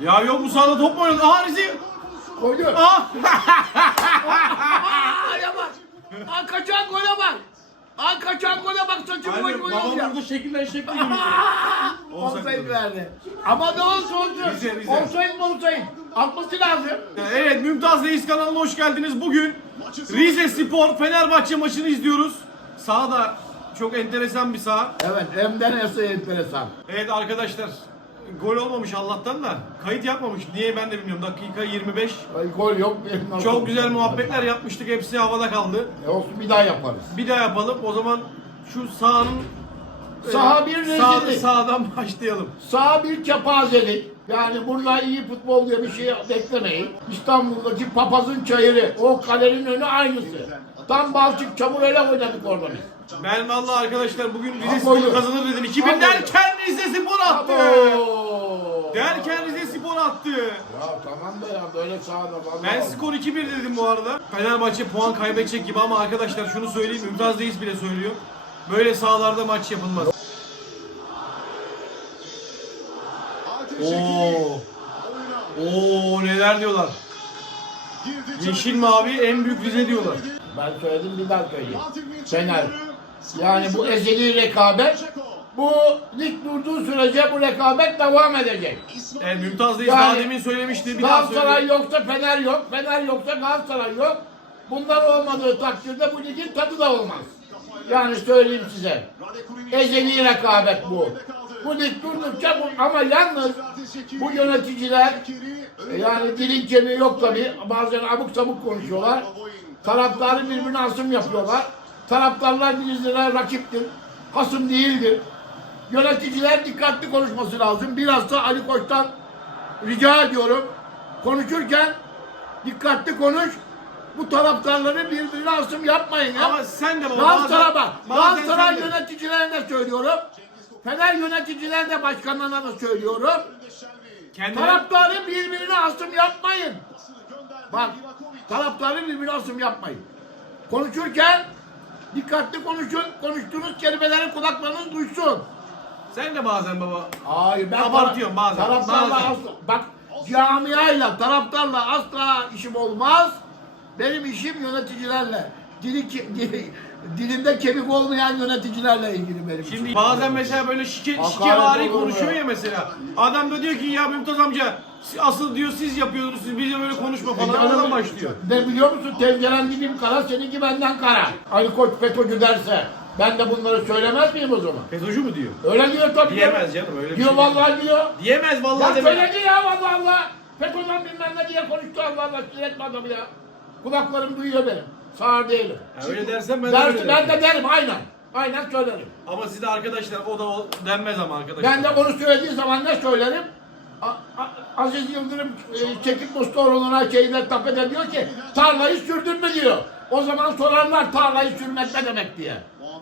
Ya yok bu sahada top mu oynuyor? Aha Rize. Koydu. Ah! Aya bak. Aa kaçan gole bak. Aa kaçan gole bak saçım boy Aynen boy babam burada şekilden şekli gibi. Offside verdi. Ama ne olsun olsun. Rize, Rize. Offside mi offside? Atması lazım. Evet Mümtaz Reis kanalına hoş geldiniz. Bugün Rize Spor Fenerbahçe maçını izliyoruz. Sahada çok enteresan bir saha. Evet hem de nasıl enteresan. Evet arkadaşlar gol olmamış Allah'tan da kayıt yapmamış. Niye ben de bilmiyorum. Dakika 25. Ay, gol yok. Çok güzel muhabbetler yapmıştık. Hepsi havada kaldı. E olsun bir daha yaparız. Bir daha yapalım. O zaman şu sahanın Saha e, bir sağ- rezillik. Sağdan başlayalım. Sağ bir kepazelik. Yani burada iyi futbol diye bir şey beklemeyin. İstanbul'daki papazın çayırı. O kalenin önü aynısı. Tam balçık çamur öyle oynadık orada biz. Ben vallahi arkadaşlar bugün Rize Spor kazanır dedim. 2000 Ha, koydu. derken Rize Spor attı. Derken Rize Spor attı. Ya tamam da ya böyle sağda vallahi. Ben skor 2-1 dedim bu arada. Fenerbahçe puan kaybedecek gibi ama arkadaşlar şunu söyleyeyim. Mümtaz Reis bile söylüyor. Böyle sahalarda maç yapılmaz. Oo. Oo neler diyorlar. Yeşil mavi en büyük Rize diyorlar. Ben söyledim bir daha söyleyeyim. Fener. Yani bu ezeli rekabet bu lig durduğu sürece bu rekabet devam edecek. Evet Mümtaz Reis Yani daha demin söylemişti. Bir daha Galatasaray söylüyor. yoksa Fener yok, Fener yoksa Galatasaray yok. Bunlar olmadığı takdirde bu ligin tadı da olmaz. Yani söyleyeyim size. Ezeli rekabet bu. Bu lig durdukça bu, ama yalnız bu yöneticiler e, yani dilin kemiği yok tabi. Bazen abuk sabuk konuşuyorlar. Taraftarı birbirine asım yapıyorlar. Taraftarlar birbirine rakiptir. Hasım değildir. Yöneticiler dikkatli konuşması lazım. Biraz da Ali Koç'tan rica ediyorum. Konuşurken dikkatli konuş. Bu taraftarları birbirine asım yapmayın ya. Ama sen de baba Galatasaray bak. Galatasaray de- yöneticilerine söylüyorum. Fener yöneticilerine başkanlarına da söylüyorum. Kendine- Taraftarı birbirine asım yapmayın. Bak taraftarı asım yapmayın. Konuşurken dikkatli konuşun. Konuştuğunuz kelimeleri kulaklarınız duysun. Sen de bazen baba. Hayır ben Abartıyorum bazen, Taraftarla bazen. asla, bak camiayla, taraftarla asla işim olmaz. Benim işim yöneticilerle. Dili, dili- dilinde kemik olmayan yöneticilerle ilgili benim Şimdi işim. bazen mesela böyle şike, şikevari mu konuşuyor ya? ya mesela. Adam da diyor ki ya Mümtaz amca asıl diyor siz yapıyorsunuz siz bize böyle konuşma E, falan canım, oradan başlıyor. Ne biliyor musun? Tezgelen dibim kara, seninki benden kara. Ali Koç FETÖ'cü derse ben de bunları söylemez miyim o zaman? FETÖ'cü mü diyor? Öyle diyor tabii. Diyemez canım öyle bir Diyor şey. vallahi diyor. Diyemez Ya vallahi demek. söyledi ya vallahi Allah. FETÖ'den bilmem ne diye konuştu Allah Allah. Sinir etme adamı ya. Kulaklarım duyuyor benim. Sağır değilim. Ya öyle dersen ben de Dersi, öyle ben derim. de derim aynen. Aynen söylerim. Ama size arkadaşlar o da o denmez ama arkadaşlar. Ben de onu söylediği zaman ne söylerim? A- A- Aziz Yıldırım e, Çekik Mustafaoğlu'na şeyler tapede diyor ki tarlayı sürdün mü diyor. O zaman sorarlar tarlayı sürmek ne demek diye.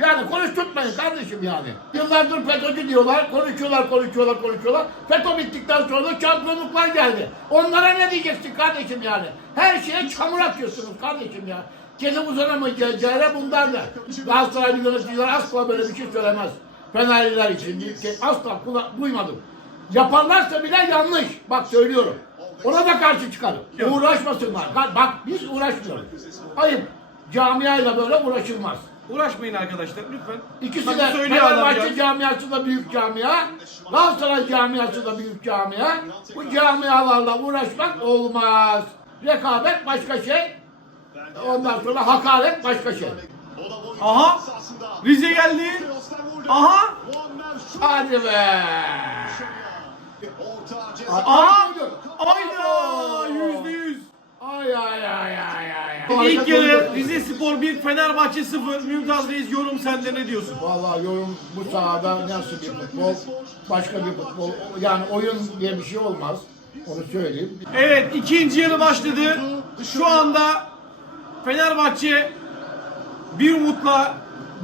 Yani konuşturtmayın kardeşim yani. Yıllardır FETÖ'cü diyorlar, konuşuyorlar, konuşuyorlar, konuşuyorlar. FETÖ bittikten sonra şampiyonluklar geldi. Onlara ne diyeceksin kardeşim yani? Her şeye çamur atıyorsunuz kardeşim ya. Kedi uzanamayacağına bunlar da. Galatasaraylı yöneticiler asla böyle bir şey söylemez. Fenerliler için asla kula- duymadım. Yaparlarsa bile yanlış. Bak söylüyorum. Ona da karşı çıkarım. Uğraşmasınlar. Bak- Bak biz uğraşmıyoruz. Ayıp. Camiayla böyle uğraşılmaz. Uğraşmayın arkadaşlar lütfen. İkisi Hadi de Fenerbahçe camiası da büyük camia. Galatasaray camiası da büyük camia. Bu camialarla uğraşmak olmaz. Rekabet başka şey. Ondan sonra hakaret başka şey. Aha Rize geldi. Aha Hadi be. aha ayda yüzde yüz. Ay ay ay ay ay. İlk yarı Rize Spor 1 Fenerbahçe 0. Mümtaz Reis yorum sende ne diyorsun? Vallahi yorum bu sahada nasıl bir futbol, başka bir futbol. Yani oyun diye bir şey olmaz. Onu söyleyeyim. Evet ikinci yarı başladı. Şu anda Fenerbahçe bir umutla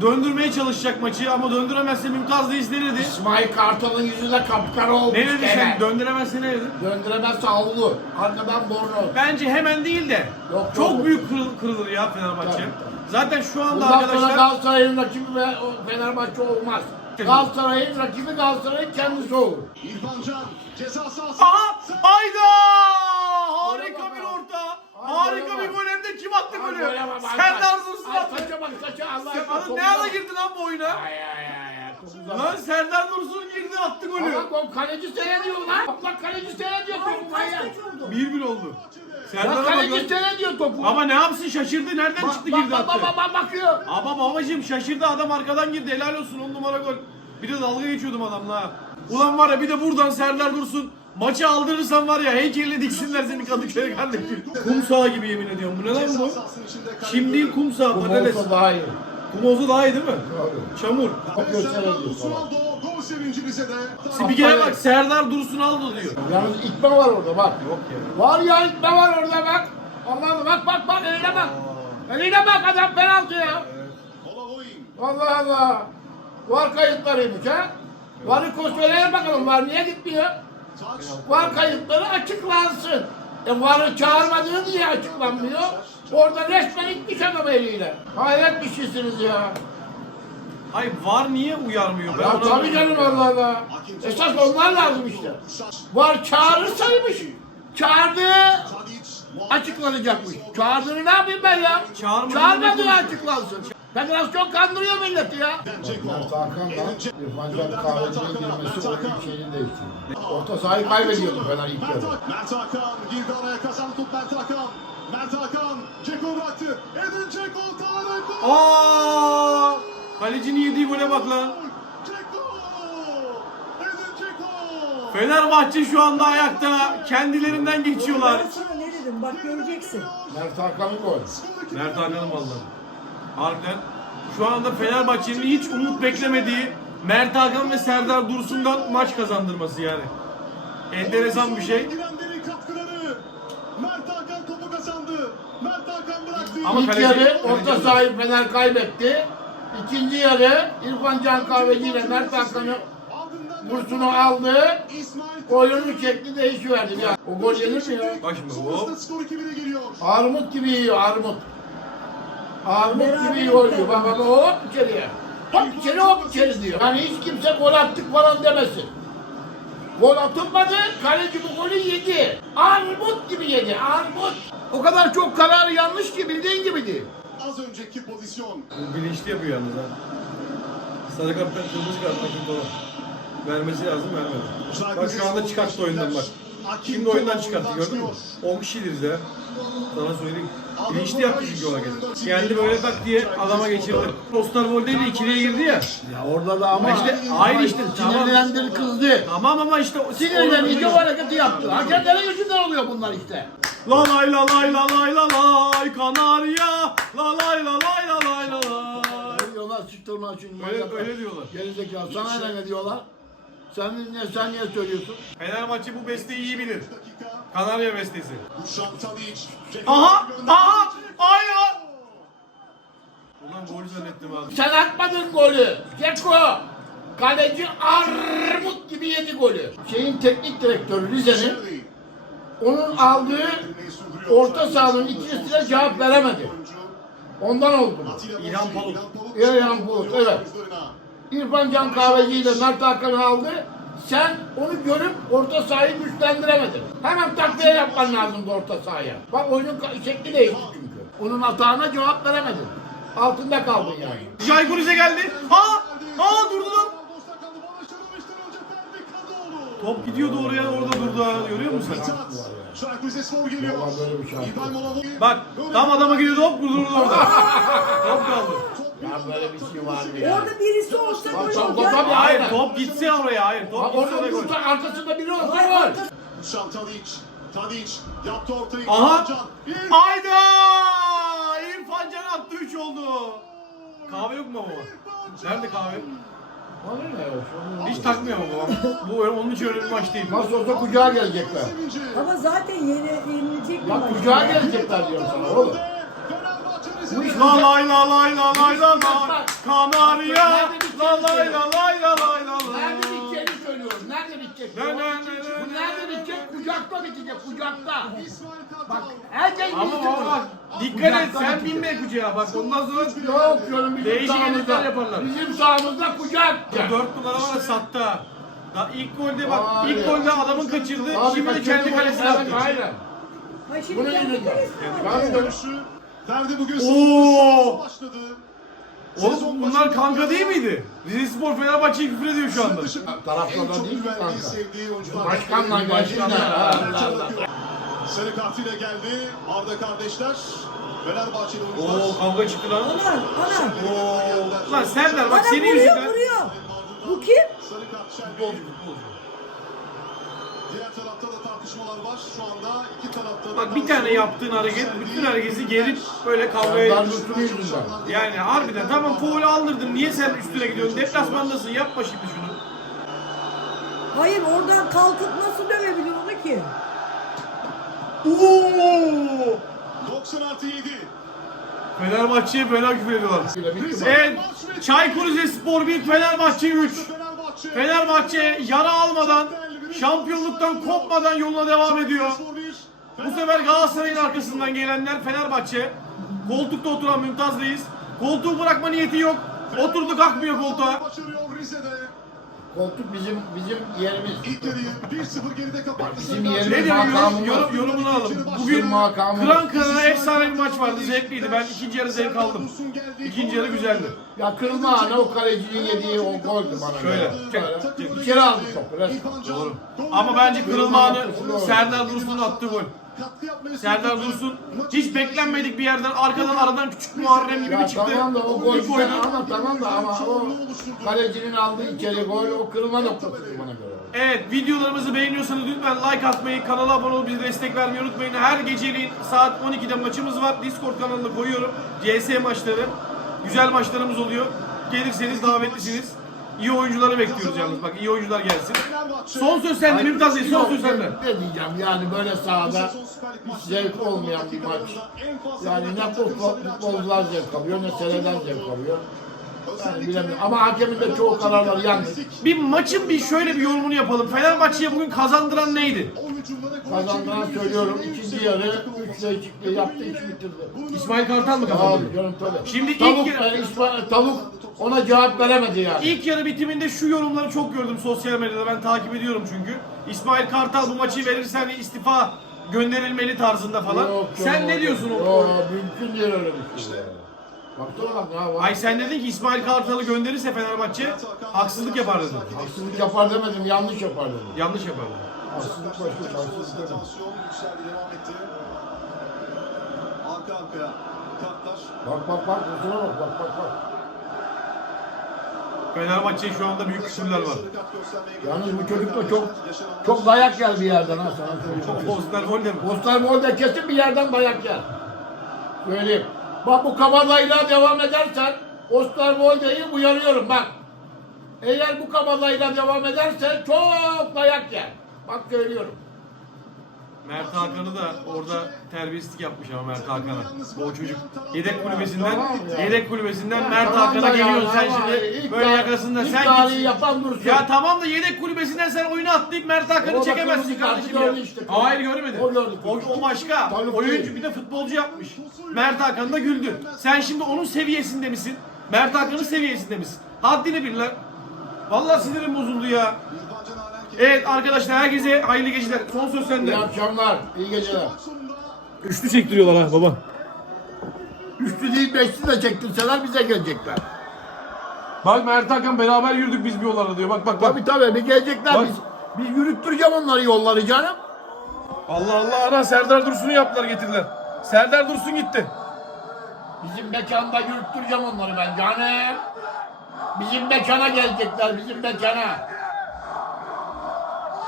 döndürmeye çalışacak maçı ama döndüremezse Mümtaz ne dedi? İsmail Kartal'ın yüzü de kapkara olmuş. Ne dedi gene. sen? Döndüremezse ne dedi? Döndüremezse havlu. Arkadan bornoz. Bence hemen değil de Yok, çok yok. büyük kırıl- kırılır ya Fenerbahçe. Tabii, Zaten şu anda Bundan sonra arkadaşlar Galatasaray'ın rakibi Fenerbahçe olmaz. Galatasaray'ın rakibi Galatasaray'ın kendisi olur. İrfan Can ceza sahası. Aha! Ayda! Harika bir orta. Harika bir bak. gol hem de kim attı golü? Böyle bak, ay, Serdar ay, Dursun ay, attı. Saça bak saça Allah Sen aşkına. topu ne ara bak. girdi lan bu oyuna? Ay ay ay bak. Lan Serdar Dursun girdi attı golü. Ama gol kaleci seyrediyor lan. Allah kaleci seyrediyor topu manyak. 1-1 oldu. Lan Serdar'a kaleci bakın. seyrediyor topu. Ama ne yapsın şaşırdı. Nereden Bak, çıktı bak, girdi bak, attı. bak, bak, bakıyor. Ama babacım şaşırdı adam arkadan girdi. Helal olsun 10 numara gol. Bir de dalga geçiyordum adamla. ha. Ulan var ya bir de buradan Serdar Dursun. Maçı aldırırsan var ya heykelini diksinler seni Kadıköy kardeşim. Kum saha gibi yemin ediyorum. Bu ne lan bu? Çim değil kum saha Bu patates. olsa daha iyi. Kum olsa daha iyi değil mi? Tabii. Çamur. Falan. aldı o gol sevinci bize de. Spikere bak Serdar Dursun aldı diyor. Yalnız itme var orada bak. Yok ya. Var ya itme var orada bak. Allah'ım bak bak bak eline bak. Eline bak adam penaltı ya. Olavoyun. Allah Allah. Var kayıtlarıymış ha. Varı söyleyin bakalım var niye gitmiyor? Var kayıtları açıklansın. E varı çağırmadığı niye açıklanmıyor? Orada resmen itmiş adam eliyle. Hayret bir şeysiniz ya. Ay var niye uyarmıyor? Ben Ya ona- tabii canım Allah Allah. Esas onlar lazım işte. Var çağırırsaymış. Çağırdı. Tadic. açıklanacakmış. Çağırdığını ne yapayım ben ya? Çağırmadı Çağırmadığı açıklansın. Federasyon kandırıyor milleti ya. Mert Hakan'la İrfan Can kahvecine girmesi oyun şeyini değiştirdi. Orta sahayı kaybediyordu Fener ilk Mert yarı. Hakan. Mert Hakan girdi araya kazandı top Mert Hakan. Mert Hakan. Ceko bıraktı. Edin Ceko. Tarık. gol! Aa! Kalecinin yediği gole bak lan. Fenerbahçe şu anda ayakta. Kendilerinden geçiyorlar. Ben sana ne dedim bak göreceksin. Mert Hakan'ın gol. Mert Hakan'ım valla. Harbiden. Şu anda Fenerbahçe'nin hiç umut beklemediği Mert Hakan ve Serdar Dursun'dan maç kazandırması yani. Enteresan bir şey. Mert Hakan topu kazandı. Mert Hakan bıraktı. Ama İlk yarı orta sahayı Fener kaybetti. İkinci yarı İrfan Can Kahveci ile Mert Hakan'ı Bursunu aldı. Oyunun şekli değişiverdi ya. O gol yenir mi ya? Bak şimdi Sonrasında hop. skor 2-1'e geliyor. Armut gibi yiyor armut. Armut gibi yiyor. biter. Bak bak hop içeriye. Hop içeri hop içeri diyor. Yani hiç kimse gol attık falan demesin. Gol atılmadı, kaleci bu golü yedi. Armut gibi yedi, armut. O kadar çok kararı yanlış ki bildiğin gibi değil. Az önceki pozisyon. Bu bilinçli yapıyor yalnız ha. Sarı karttan kırmızı kötü olan. Vermesi lazım vermedi. Bak şu anda çıkarttı oyundan bak. Şimdi oyundan çıkarttı gördün mü? 10 kişiydiniz ya. Sana söyleyeyim. Bilinçli yaptı çünkü o hareket. Geldi böyle tak diye adama geçirdi. Osterwold değil de ikiliye girdi ya. Ya orada da ama İşte aynı işte, tamam. sinirlendir kızdı. Tamam ama işte o Sinirlenince o hareketi yaptı. Hakemlerin yüzünden oluyor bunlar işte. La lay la lay la lay la lay Kanarya La lay la lay la lay la lay diyorlar çıktırma şimdi. Öyle, öyle diyorlar. Gerizekalı. Sana ne diyorlar? Sen ne sen niye söylüyorsun? Fenerbahçe bu besteyi iyi bilir. Kanarya bestesi. Aha! Aha! Ay ya! Ulan gol zannettim abi. Sen atmadın golü. Ceko. Kaleci armut gibi yedi golü. Şeyin teknik direktörü Rize'nin onun aldığı orta sahanın ikilisine cevap veremedi. Ondan oldu. İlhan Palut. İlhan Palut, evet. İrfan Can Kahveci ile Mert Hakan'ı aldı. Sen onu görüp orta sahayı güçlendiremedin. Hemen takviye yapman lazımdı orta sahaya. Bak oyunun şekli değişti çünkü. Onun hatana cevap veremedin. Altında kaldın yani. Jaykur Rize geldi. Aa! Aa durdu lan. Top gidiyordu oraya orada durdu ha. Görüyor musun? Şarkı Rize Spor geliyor. Bak tam adama gidiyordu hop durdu orada. top kaldı. Ya böyle bir şey var mı ya? Orada birisi olsa Bak, gol çok- olur. tabii, Hayır aynen. top gitse oraya hayır. Ha, Top gitse orada de gol. bir arkasında biri olsa gol. Dušan Tadić. Tadić yaptı ortayı. Aha! Can. Bir- Ayda! İrfan Can attı 3 oldu. Kahve yok mu baba? Nerede kahve? Bana ne ya? Hiç takmıyor mu babam? Bu onun için öyle bir maç değil. Nasıl olsa kucağa gelecekler. Sevinci. Ama zaten yeni, yenilecek bir Ya maç. kucağa gelecekler diyorum sana oğlum. La lay la lay la lay la lay Kanarya La lay la lay la lay la lay Nerede biteceğini söylüyorum. Nerede bitecek. Ne, ne, ne, ne, Bu nerede bitecek? Kucakta bitecek, kucakta. Bak Kartal. herkes Ama bitecek baba bak bunu. dikkat et sen binme kucağa bak ondan sonra Yok diyorum bizim Değişik editler yaparlar. Bizim sahamızda kucak. Bu dört numara var ya sattı ha. Daha ilk golde bak Abi. ilk golde adamın kaçırdı Abi şimdi de kaçırdı kendi bunu. kalesine attı. Aynen. Kalesine var. Ben de Dönüşü. Ferdi bugün Oo! başladı. Oğlum bunlar kanka değil miydi? Rize Spor Fenerbahçe'yi küfür ediyor şu anda. Taraftarlar değil ki kanka. sevdiği oyuncular. Başkanla gelsinler. Ha. Sarı kartıyla geldi. Arda kardeşler. Fenerbahçeli oyuncular. Oo kavga çıktı lan. Ana, ana. Oo. Lan Serdar Ana bak senin vuruyor, yüzünden. vuruyor. Bu kim? Sarı kart Şerbi. Futbolcu, futbolcu. Diğer tarafta da tartışmalar var. Şu anda iki tarafta da Bak bir tane yaptığın hareket bütün herkesi gerip böyle kavgaya Dursun yüzünden. Yani harbiden tamam foul aldırdın niye sen üstüne gidiyorsun? Deplasmandasın yapma şimdi şunu. Hayır oradan kalkıp nasıl dövebilir onu ki? Oo! 90 artı 7. Fenerbahçe'ye fena küfür ediyorlar. Evet, Çaykur Rizespor 1, Fenerbahçe 3. Fenerbahçe. Fenerbahçe yara almadan, şampiyonluktan kopmadan yoluna devam ediyor. Bu sefer Galatasaray'ın arkasından gelenler Fenerbahçe. Koltukta oturan Mümtaz Reis. Koltuğu bırakma niyeti yok. Oturdu kalkmıyor koltuğa. Koltuk bizim bizim yerimiz. İlk yarıyı 1-0 geride kapattı. Bizim yerimiz Ne diyor yorum, yorumunu alalım. Bugün kıran kırana efsane bir maç vardı. Zevkliydi. Ben ikinci yarı zevk aldım. İkinci yarı güzeldi. Ya kırılma ana o kalecinin yediği o goldü bana. Şöyle, çek. İçeri aldı topu. Doğru. Ama bence kırılma anı Serdar Dursun'un attığı gol. Serdar Dursun hiç beklenmedik bir yerden arkadan aradan küçük Muharrem gibi Ya bir çıktı. tamam da o gol Bir güzel koydu. ama tamam da ama o kalecinin aldığı içeri gol o kırılma noktası bana göre. Evet videolarımızı beğeniyorsanız lütfen like atmayı, kanala abone olup bize destek vermeyi unutmayın. Her geceliğin saat 12'de maçımız var. Discord kanalına koyuyorum. CS maçları. Güzel maçlarımız oluyor. Gelirseniz davetlisiniz. İyi oyuncuları bekliyoruz yalnız. Bak iyi oyuncular gelsin. Son söz sende Mümtaz Bey. Son söz sende. Ne diyeceğim yani böyle sahada hiç zevk olmayan bir maç. Yani ne futbol, futbolcular zevk alıyor ne seyreden zevk alıyor. Yani bilemiyorum. Ama hakemin de çoğu kararları yanlış. Bir maçın bir şöyle bir yorumunu yapalım. Fenerbahçe'ye bugün kazandıran neydi? Kazandıran söylüyorum ikinci yarı 3 değişikliği yaptı iş bitirdi. İsmail Kartal mı kazandı? Abi canım tabii. Şimdi ilk tavuk, yarı- e, İsmail- tavuk ona cevap veremedi yani. İlk yarı bitiminde şu yorumları çok gördüm sosyal medyada. Ben takip ediyorum çünkü. İsmail Kartal bu maçı verirse hani istifa gönderilmeli tarzında falan. Yok, Sen yok, ne diyorsun o? Yok, mümkün değil öyle bir şey. Baksana bak ya. Bak. Ay sen dedin ki İsmail Kartal'ı gönderirse Fenerbahçe haksızlık yapar dedin. Haksızlık yapar demedim, yanlış yapar dedim. Yanlış yapar. Haksızlık başka, haksızlık demedim. Tansiyon yükseldi devam etti. Arka arkaya kartlar. Bak bak bak, kusura bak, bak bak bak. Fenerbahçe şu anda büyük küfürler var. Yalnız bu çocuk da çok çok dayak yer bir yerden ha sana söyleyeyim. Postlar gol de mi? Osterwolde kesin bir yerden dayak yer. Söyleyeyim. Bak bu kabadayıyla devam edersen Osterwolde'yi uyarıyorum bak. Eğer bu kabadayıyla devam ederse çok dayak yer. Bak söylüyorum. Mert Hakan'ı da orada terbiyesizlik yapmış ama Mert Hakan'a. O çocuk yedek kulübesinden yedek kulübesinden Mert Hakan'a geliyorsun sen şimdi böyle yakasında sen gitsin. yapan dursun. Ya tamam da yedek kulübesinden sen oyunu atlayıp Mert Hakan'ı çekemezsin kardeşim ya. Hayır görmedim. O. O, o başka. Oyuncu bir de futbolcu yapmış. Mert Hakan da güldü. Sen şimdi onun seviyesinde misin? Mert Hakan'ın seviyesinde misin? Haddini bil lan. Vallahi sinirim bozuldu ya. Evet arkadaşlar herkese hayırlı geceler. Son söz sende. İyi akşamlar, iyi geceler. Üçlü çektiriyorlar ha baba. Üçlü değil beşli de çektirseler bize gelecekler. Bak Mert Hakan beraber yürüdük biz bir yollarda diyor. Bak bak bak. Tabii tabii bir gelecekler Bak. biz. Biz yürüttüreceğim onları yolları canım. Allah Allah ana Serdar Dursun'u yaptılar getirdiler. Serdar Dursun gitti. Bizim mekanda yürüttüreceğim onları ben canım. Bizim mekana gelecekler, bizim mekana.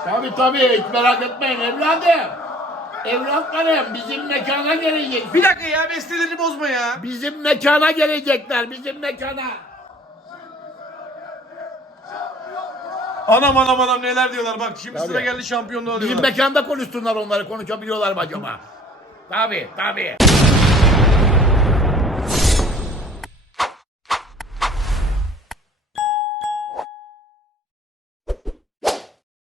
Tabii tabii, hiç merak etmeyin evladım. Evlatlarım, bizim mekana gelecek. Bir dakika ya bestelerini bozma ya. Bizim mekana gelecekler, bizim mekana. Anam anam anam neler diyorlar bak şimdi Tabii. sıra geldi şampiyonluğa Bizim diyorlar. mekanda konuşsunlar onları, konuşabiliyorlar mı acaba? Tabii, tabii.